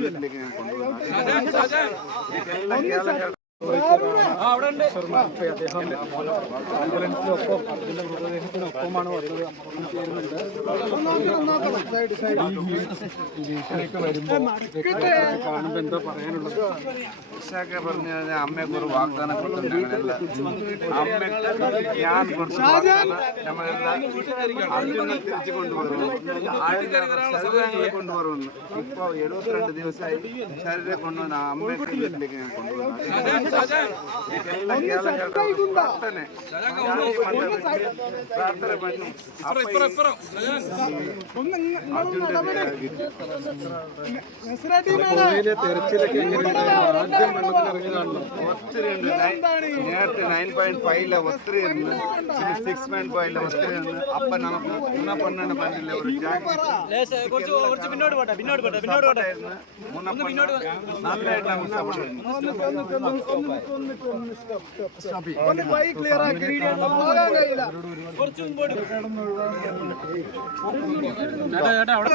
लेके കൊണ്ടുപോകുന്നത് ആംബുലൻസിനൊപ്പം അതിന്റെ മൃതദേഹത്തിനൊപ്പമാണ് ഈ വീട്ടിലേക്ക് വരുമ്പോൾ കാണുമ്പോൾ എന്താ പറയാനുള്ളത് ഇഷാക്കെ പറഞ്ഞു കഴിഞ്ഞാൽ അമ്മയ്ക്ക് ഒരു വാഗ്ദാനം കൊടുത്തിട്ടുണ്ടായിരുന്നില്ല അമ്മ ഞാൻ വാഗ്ദാനം നമ്മളെല്ലാം അർജുനെ തിരിച്ചു കൊണ്ടുവരുന്നു ശരീരങ്ങളെ കൊണ്ടുവരുന്നു ഇപ്പൊ എഴുപത്തിരണ്ട് ദിവസമായി ശരീരം കൊണ്ടുവന്ന അമ്മയെ വീട്ടിലേക്ക് തെരച്ചിലൊക്കെ ആദ്യം കാണണം ഒത്തിരി ഉണ്ട് നേരത്തെ നയൻ പോയിന്റ് ഫൈവിൽ ഒത്തിരി പിന്നെ സിക്സ് പോയിന്റ് ഫൈവിൽ ഒത്തിരി ഇരുന്ന് അപ്പൊ നമുക്ക് മൂന്നാ പന്ത്രണ്ട് പണ്ടില്ല ഒരു ജാക്കറ്റ് പിന്നോട്ട് പോട്ടെ പിന്നോട്ട് പോട്ടെ പിന്നോട്ട് പോട്ടെ മൂന്നാ പന്ത്രണ്ട് നല്ലതായിട്ട് നമുക്ക് സപ്പോർട്ട് ചെയ്യുന്നു കുറച്ച് മുമ്പോട്ട് ചേട്ടാ അവിടെ